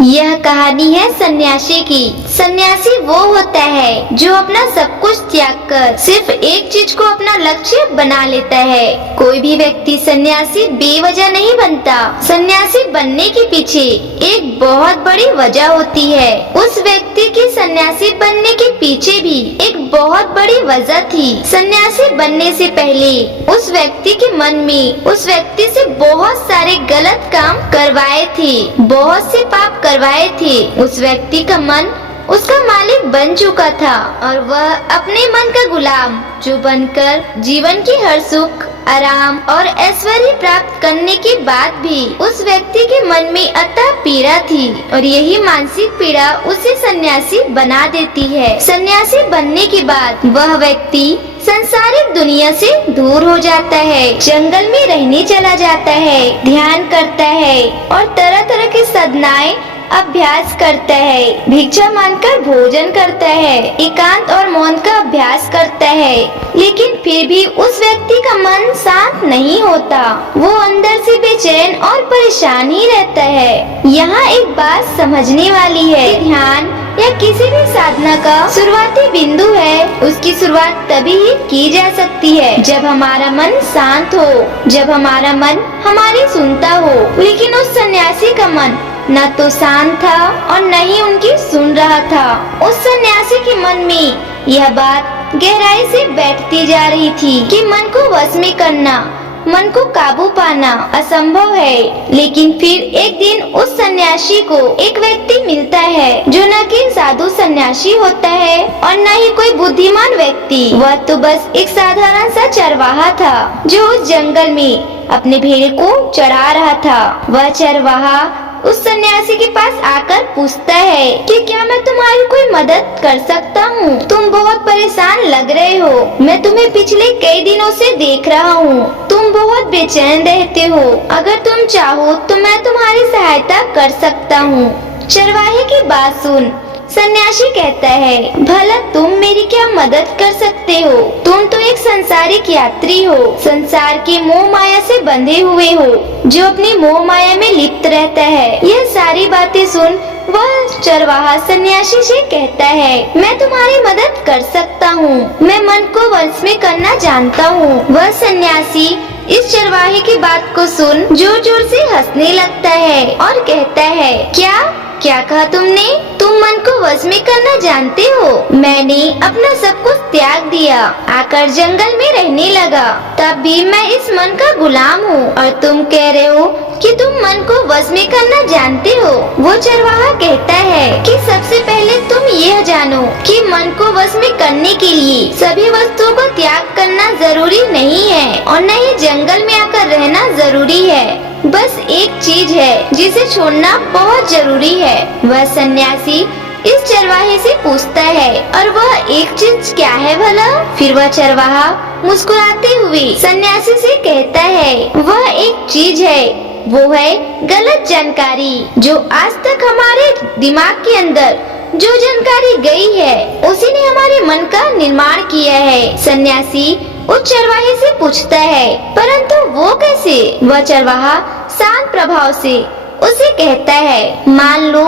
यह कहानी है सन्यासी की। सन्यासी वो होता है जो अपना सब कुछ त्याग कर सिर्फ एक चीज को अपना लक्ष्य बना लेता है। कोई भी व्यक्ति सन्यासी बेवजह नहीं बनता। सन्यासी बनने के पीछे एक बहुत बड़ी वजह होती है। उस व्यक्ति की सन्यासी बनने के पीछे भी एक बहुत बड़ी वजह थी। सन्यासी बनने से पहले उस व्यक्ति के मन में उस व्यक्ति से बहुत सारे गलत काम करवाए थे, बहुत से पाप करवाए थे। उस व्यक्ति का मन उसका मालिक बन चुका था और वह अपने मन का गुलाम जो बनकर जीवन की हर सुख, आराम और ऐश्वर्य प्राप्त करने के बाद भी उस व्यक्ति के मन में अतः पीड़ा थी और यही मानसिक पीड़ा उसे सन्यासी बना देती है। सन्यासी बनने के बाद वह व्यक्ति संसारिक दुनिया से दूर हो जाता है, जंगल में रहने चला जाता है, ध्यान करता है और तरह तरह की साधनाएं अभ्यास करता है, भिक्षा मांगकर भोजन करता है, एकांत और मौन का अभ्यास करता है। लेकिन फिर भी उस व्यक्ति का मन शांत नहीं होता। वो अंदर से बेचैन और परेशान ही रहता है। यहाँ एक बात समझने वाली है, ध्यान या किसी भी साधना का शुरुआती बिंदु है, उसकी शुरुआत तभी ही की जा सकती है जब हमारा मन शांत हो, जब हमारा मन हमारी सुनता हो। लेकिन उस सन्यासी का मन न तो शांत था और न ही उनकी सुन रहा था। उस सन्यासी के मन में यह बात गहराई से बैठती जा रही थी कि मन को वश में करना, मन को काबू पाना असंभव है। लेकिन फिर एक दिन उस सन्यासी को एक व्यक्ति मिलता है जो न कि साधु सन्यासी होता है और न ही कोई बुद्धिमान व्यक्ति। वह तो बस एक साधारण सा चरवाहा था जो उस जंगल में अपने भेड़ को चरा रहा था। वह चरवाहा उस सन्यासी के पास आकर पूछता है कि क्या मैं तुम्हारी कोई मदद कर सकता हूँ? तुम बहुत परेशान लग रहे हो। मैं तुम्हें पिछले कई दिनों से देख रहा हूँ। तुम बहुत बेचैन रहते हो। अगर तुम चाहो तो मैं तुम्हारी सहायता कर सकता हूँ। चरवाहे की बात सुन सन्यासी कहता है, भला तुम मेरी क्या मदद कर सकते हो? तुम तो एक संसारिक यात्री हो, संसार के मोह माया से बंधे हुए हो, जो अपनी मोह माया में लिप्त रहता है। यह सारी बातें सुन वह चरवाहा सन्यासी से कहता है, मैं तुम्हारी मदद कर सकता हूँ। मैं मन को वश में करना जानता हूँ। वह सन्यासी इस चरवाहे की बात को सुन जोर जोर से हंसने लगता है और कहता है, क्या कहा तुमने? तुम मन को वश में करना जानते हो? मैंने अपना सब कुछ त्याग दिया, आकर जंगल में रहने लगा, तब भी मैं इस मन का गुलाम हूँ और तुम कह रहे हो कि तुम मन को वश में करना जानते हो। वो चरवाहा कहता है कि सबसे पहले तुम यह जानो कि मन को वश में करने के लिए सभी वस्तुओं को त्याग करना जरूरी नहीं है और न ही जंगल में आकर रहना जरूरी है। बस एक चीज है जिसे छोड़ना बहुत जरूरी है। वह सन्यासी इस चरवाहे से पूछता है, और वह एक चीज क्या है भला? फिर वह चरवाहा मुस्कुराते हुए सन्यासी से कहता है, वह एक चीज है, वो है गलत जानकारी। जो आज तक हमारे दिमाग के अंदर जो जानकारी गई है उसी ने हमारे मन का निर्माण किया है। सन्यासी उस चरवाहे से पूछता है, परंतु वो कैसे? वह चरवाहा शांत प्रभाव से उसे कहता है, मान लो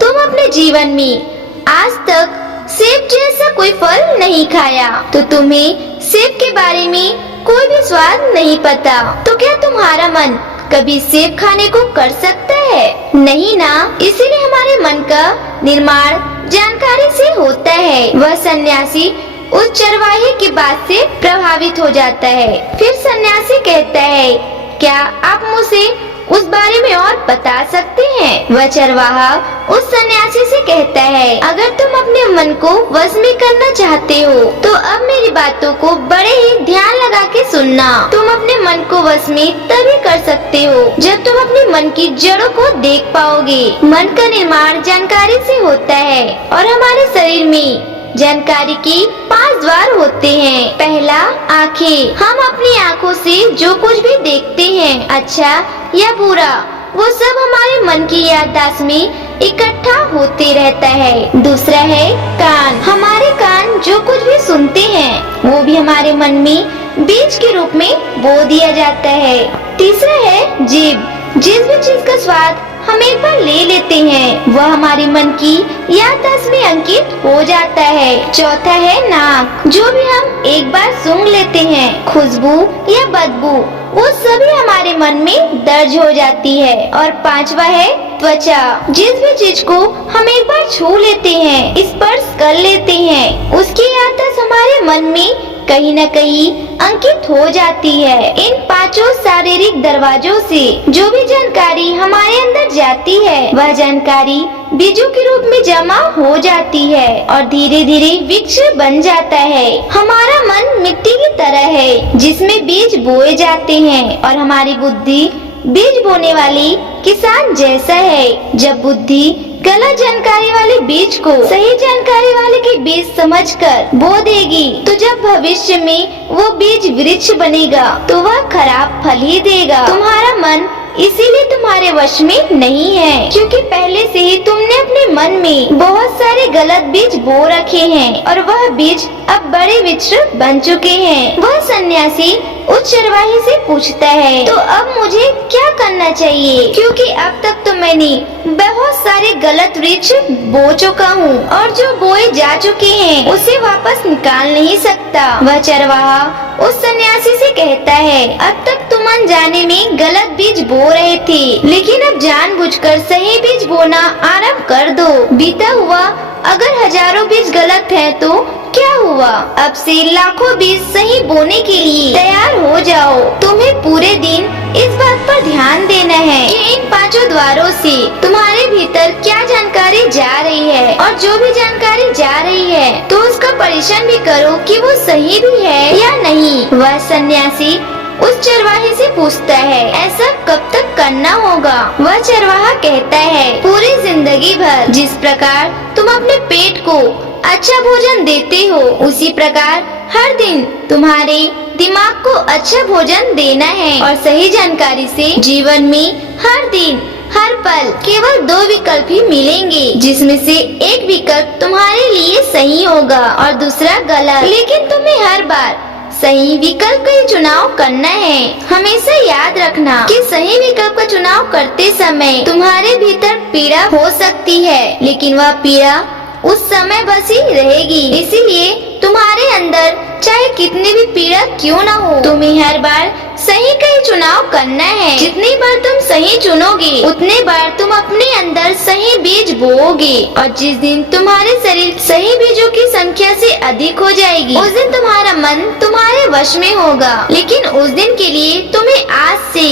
तुम अपने जीवन में आज तक सेब जैसा कोई फल नहीं खाया, तो तुम्हें सेब के बारे में कोई भी स्वाद नहीं पता। तो क्या तुम्हारा मन कभी सेब खाने को कर सकता है? नहीं ना। इसीलिए हमारे मन का निर्माण जानकारी से होता है। वह सन्यासी उस चरवाहे की बात से प्रभावित हो जाता है। फिर सन्यासी कहता है, क्या आप मुझे उस बारे में और बता सकते हैं? वह चरवाहा उस सन्यासी से कहता है, अगर तुम अपने मन को वश में करना चाहते हो तो अब मेरी बातों को बड़े ही ध्यान लगा के सुनना। तुम अपने मन को वश में तभी कर सकते हो जब तुम अपने मन की जड़ों को देख पाओगे। मन का निर्माण जानकारी से होता है और हमारे शरीर में जानकारी के 5 द्वार होते हैं। पहला, आँखें। हम अपनी आँखों से जो कुछ भी देखते हैं, अच्छा या बुरा, वो सब हमारे मन की याददाश्त में इकट्ठा होते रहता है। दूसरा है कान। हमारे कान जो कुछ भी सुनते हैं वो भी हमारे मन में बीज के रूप में बो दिया जाता है। तीसरा है जीभ। जिस भी चीज का स्वाद हम एक बार ले लेते हैं वह हमारे मन की याददाश्त में अंकित हो जाता है। चौथा है नाक। जो भी हम एक बार सूंघ लेते हैं, खुशबू या बदबू, वो सभी हमारे मन में दर्ज हो जाती है। और पांचवा है त्वचा। जिस भी चीज को हम एक बार छू लेते हैं, स्पर्श कर लेते हैं, उसकी याददाश्त हमारे मन में कहीं न कहीं अंकित हो जाती है। इन पांचों शारीरिक दरवाजों से जो भी जानकारी हमारे अंदर जाती है, वह जानकारी बीजों के रूप में जमा हो जाती है और धीरे धीरे वृक्ष बन जाता है। हमारा मन मिट्टी की तरह है जिसमें बीज बोए जाते हैं और हमारी बुद्धि बीज बोने वाली किसान जैसा है। जब बुद्धि गलत जानकारी वाले बीज को सही जानकारी वाले के बीज समझकर बो देगी, तो जब भविष्य में वो बीज वृक्ष बनेगा तो वह खराब फल ही देगा। तुम्हारा मन इसीलिए तुम्हारे वश में नहीं है क्योंकि पहले से ही तुमने अपने मन में बहुत सारे गलत बीज बो रखे हैं और वह बीज अब बड़े वृक्ष बन चुके हैं। वह सन्यासी उस चरवाहे से पूछता है, तो अब मुझे क्या करना चाहिए? क्योंकि अब तक तो मैंने बहुत सारे गलत वृक्ष बो चुका हूँ और जो बोए जा चुके हैं उसे वापस निकाल नहीं सकता। वह चरवाहा उस सन्यासी से कहता है, अब तक तुम अनजाने में गलत बीज बो रहे थे, लेकिन अब जानबूझकर सही बीज बोना आरंभ कर दो। बीता हुआ अगर हजारों बीज गलत हैं तो क्या हुआ? अब से लाखों बीज सही बोने के लिए तैयार हो जाओ। तुम्हें पूरे दिन इस बात पर ध्यान देना है कि इन पांचों द्वारों से तुम्हारे भीतर क्या जानकारी जा रही है और जो भी जानकारी जा रही है तो उसका परीक्षण भी करो कि वो सही भी है या नहीं। वह सन्यासी उस चरवाहे से पूछता है, ऐसा कब तक करना होगा? वह चरवाहा कहता है, पूरी जिंदगी भर। जिस प्रकार तुम अपने पेट को अच्छा भोजन देते हो, उसी प्रकार हर दिन तुम्हारे दिमाग को अच्छा भोजन देना है और सही जानकारी से जीवन में हर दिन हर पल केवल दो विकल्प ही मिलेंगे, जिसमें से एक विकल्प तुम्हारे लिए सही होगा और दूसरा गलत। लेकिन तुम्हें हर बार सही विकल्प का ही चुनाव करना है। हमेशा याद रखना कि सही विकल्प का चुनाव करते समय तुम्हारे भीतर पीड़ा हो सकती है, लेकिन वह पीड़ा उस समय बस ही रहेगी। इसीलिए तुम्हारे अंदर चाहे कितनी भी पीड़ा क्यों न हो, तुम्हें हर बार सही का ही चुनाव करना है। जितनी बार तुम सही चुनोगे, उतने बार तुम अपने अंदर सही बीज बोओगे और जिस दिन तुम्हारे शरीर सही बीजों की संख्या से अधिक हो जाएगी, उस दिन तुम्हारा मन तुम्हारे वश में होगा। लेकिन उस दिन के लिए तुम्हें आज से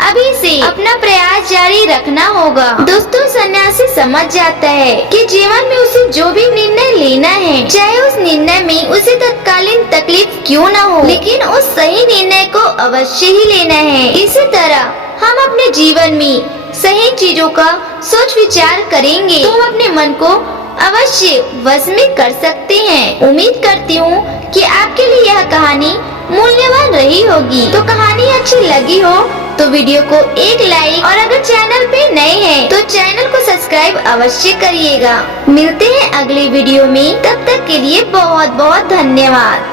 अभी से अपना प्रयास जारी रखना होगा। दोस्तों, सन्यासी समझ जाता है कि जीवन में उसे जो भी निर्णय लेना है, चाहे उस निर्णय में उसे तत्कालीन तकलीफ क्यों न हो, लेकिन उस सही निर्णय को अवश्य ही लेना है। इसी तरह हम अपने जीवन में सही चीजों का सोच विचार करेंगे तो हम अपने मन को अवश्य वश में कर सकते हैं। उम्मीद करती हूँ कि आपके लिए यह कहानी मूल्यवान रही होगी। तो कहानी अच्छी लगी हो तो वीडियो को एक लाइक और अगर चैनल पे नए हैं तो चैनल को सब्सक्राइब अवश्य करिएगा। मिलते हैं अगली वीडियो में, तब तक के लिए बहुत बहुत धन्यवाद।